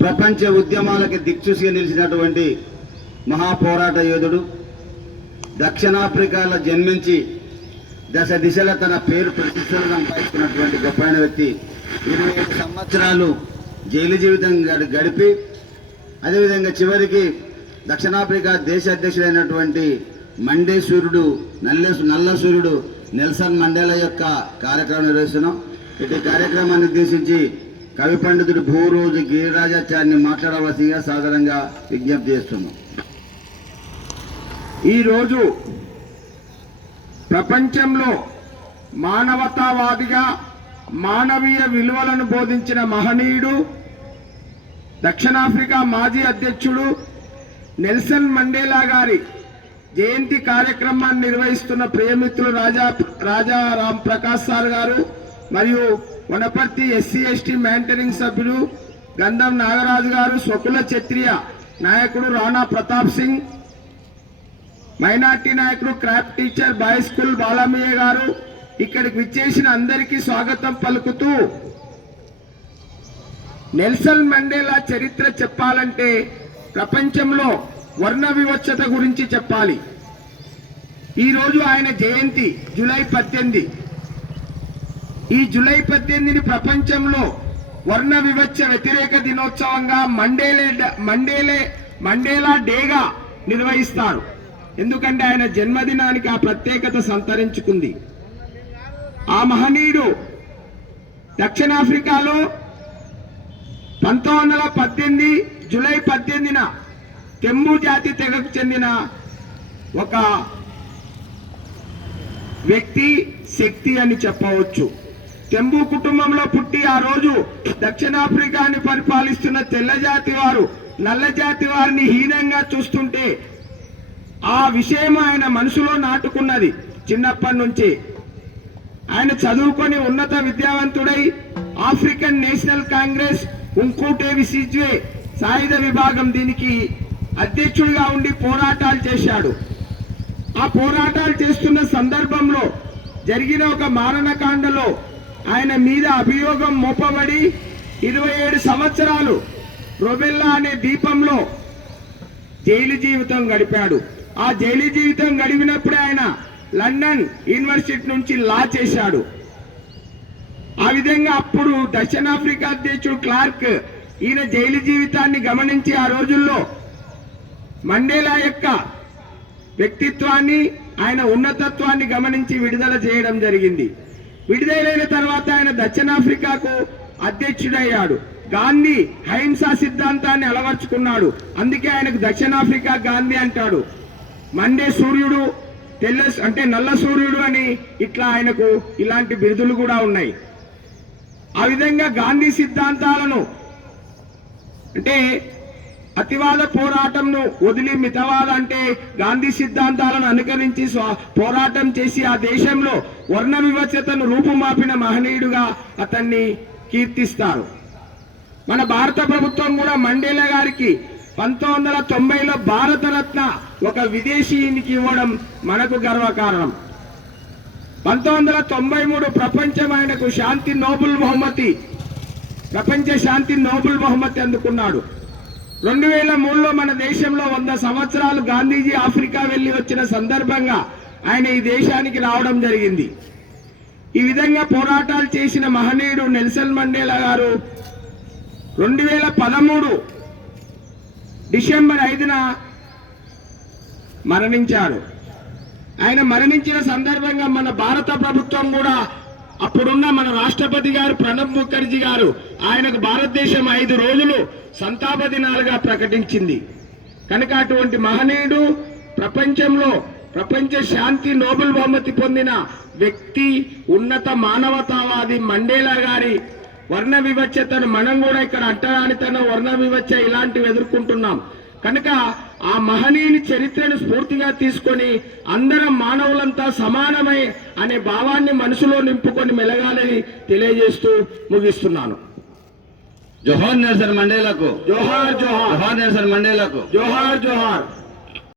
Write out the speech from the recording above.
ప్రపంచ ఉద్యమాలకి దిక్సూచిగా నిలిచినటువంటి మహాపోరాట యోధుడు. దక్షిణాఫ్రికాలో జన్మించి దశ దిశలో తన పేరు ప్రతిష్టలు సంపాదించుకున్నటువంటి గొప్పైన వ్యక్తి. 27 సంవత్సరాలు జైలు జీవితం గడిపి అదేవిధంగా చివరికి దక్షిణాఫ్రికా దేశ అధ్యక్షుడైనటువంటి మండే సూర్యుడు నల్ల సూర్యుడు నెల్సన్ మండేలా యొక్క కార్యక్రమం నిర్వహిస్తున్నాం. ఇటు కార్యక్రమాన్ని ఉద్దేశించి కవి పండితుడు భూరోజు గిరిరాజాచార్యని మాట్లాడవలసిందిగా సాధారణంగా విజ్ఞప్తి చేస్తున్నాం. ఈరోజు ప్రపంచంలో మానవతావాదిగా మానవీయ విలువలను బోధించిన మహనీయుడు, దక్షిణాఫ్రికా మాజీ అధ్యక్షుడు నెల్సన్ మండేలా గారి జయంతి కార్యక్రమాన్ని నిర్వహిస్తున్న ప్రియమిత్రులు రాజా రామ్ ప్రకాష్ సార్ గారు మరియు వనపర్తి SC/ST మ్యాంటరింగ్ సభ్యులు గంధం నాగరాజు గారు, స్వకుల క్షత్రియ నాయకుడు రాణా ప్రతాప్ సింగ్, మైనార్టీ నాయకుడు craft teacher bye school Balamayya గారు, ఇక్కడికి విచ్చేసిన అందరికీ స్వాగతం పలుకుతూ, నెల్సన్ మండేలా చరిత్ర చెప్పాలంటే ప్రపంచంలో వర్ణ వివక్షత గురించి చెప్పాలి. ఈరోజు ఆయన జయంతి జూలై 18. ఈ జూలై 18ని ప్రపంచంలో వర్ణ వివక్ష వ్యతిరేక దినోత్సవంగా మండేలా డేగా నిర్వహిస్తారు. ఎందుకంటే ఆయన జన్మదినానికి ఆ ప్రత్యేకత సంతరించుకుంది. ఆ మహనీయుడు దక్షిణాఫ్రికాలో 1918 జూలై 18న తెంబు జాతి తెగకు చెందిన ఒక వ్యక్తి, శక్తి అని చెప్పవచ్చు. తెంబు కుటుంబంలో పుట్టి ఆ రోజు దక్షిణాఫ్రికాని పరిపాలిస్తున్న తెల్ల జాతి వారు నల్ల జాతి వారిని హీనంగా చూస్తుంటే ఆ విషయం ఆయన మనసులో నాటుకున్నది. చిన్నప్పటి నుంచి ఆయన చదువుకొని ఉన్నత విద్యావంతుడై ఆఫ్రికన్ నేషనల్ కాంగ్రెస్ ఉంకూటేవి సిజ్వే సాయుధ విభాగం దీనికి అధ్యక్షుడిగా ఉండి పోరాటాలు చేశాడు. ఆ పోరాటాలు చేస్తున్న సందర్భంలో జరిగిన ఒక మారణకాండలో ఆయన మీద అభియోగం మోపబడి 27 సంవత్సరాలు రొబెల్లా అనే ద్వీపంలో జైలు జీవితం గడిపాడు. ఆ జైలు జీవితం గడిపినప్పుడే ఆయన లండన్ యూనివర్సిటీ నుంచి లా చేశాడు. ఆ విధంగా అప్పుడు దక్షిణాఫ్రికా అధ్యక్షుడు క్లార్క్ ఈయన జైలు జీవితాన్ని గమనించి ఆ రోజుల్లో మండేలా యొక్క వ్యక్తిత్వాన్ని, ఆయన ఉన్నతత్వాన్ని గమనించి విడుదల చేయడం జరిగింది. విడుదలైన తర్వాత ఆయన దక్షిణాఫ్రికాకు అధ్యక్షుడయ్యాడు. గాంధీ అహింసా సిద్ధాంతాన్ని అలవర్చుకున్నాడు. అందుకే ఆయనకు దక్షిణాఫ్రికా గాంధీ అంటాడు. మండే సూర్యుడు, నల్ల సూర్యుడు అని ఇట్లా ఆయనకు ఇలాంటి బిరుదులు కూడా ఉన్నాయి. ఆ విధంగా గాంధీ సిద్ధాంతాలను అంటే అతివాద పోరాటంను వదిలి మితవాద అంటే గాంధీ సిద్ధాంతాలను అనుకరించి పోరాటం చేసి ఆ దేశంలో వర్ణ వివక్షతను రూపుమాపిన మహనీయుడుగా అతన్ని కీర్తిస్తారు. మన భారత ప్రభుత్వం కూడా మండేలా గారికి 1990లో భారతరత్న ఒక విదేశీయునికి ఇవ్వడం మనకు గర్వకారణం. 1993 ప్రపంచం ఆయనకు శాంతి నోబెల్ బహుమతి, ప్రపంచ శాంతి నోబెల్ బహుమతి అందుకున్నాడు. 2003లో మన దేశంలో 100 సంవత్సరాలు గాంధీజీ ఆఫ్రికా వెళ్లి వచ్చిన సందర్భంగా ఆయన ఈ దేశానికి రావడం జరిగింది. ఈ విధంగా పోరాటాలు చేసిన మహనీయుడు నెల్సన్ మండేలా గారు 2013 డిసెంబర్ 5న మరణించాడు. ఆయన మరణించిన సందర్భంగా మన భారత ప్రభుత్వం కూడా అప్పుడున్న మన రాష్ట్రపతి గారు ప్రణబ్ ముఖర్జీ గారు ఆయనకు భారతదేశం 5 రోజులు సంతాప దినాలుగా ప్రకటించింది. కనుక అటువంటి మహనీయుడు ప్రపంచంలో ప్రపంచ శాంతి నోబెల్ బహుమతి పొందిన వ్యక్తి, ఉన్నత మానవతావాది మండేలా గారి వర్ణ వివక్షతను మనం కూడా ఇక్కడ అంటరానితనం, వర్ణ వివక్ష ఇలాంటివి ఎదుర్కొంటున్నాం. కనుక ఆ మహనీయుని చరిత్రను స్ఫూర్తిగా తీసుకొని అందరం మానవులంతా సమానమై అనే భావాన్ని మనసులో నింపుకొని మెలగాలని తెలియజేస్తూ ముగిస్తున్నాను. జోహార్ నెల్సన్ మండేలాకు, జోహార్ జోహార్. జోహార్ నెల్సన్ మండేలాకు, జోహార్ జోహార్.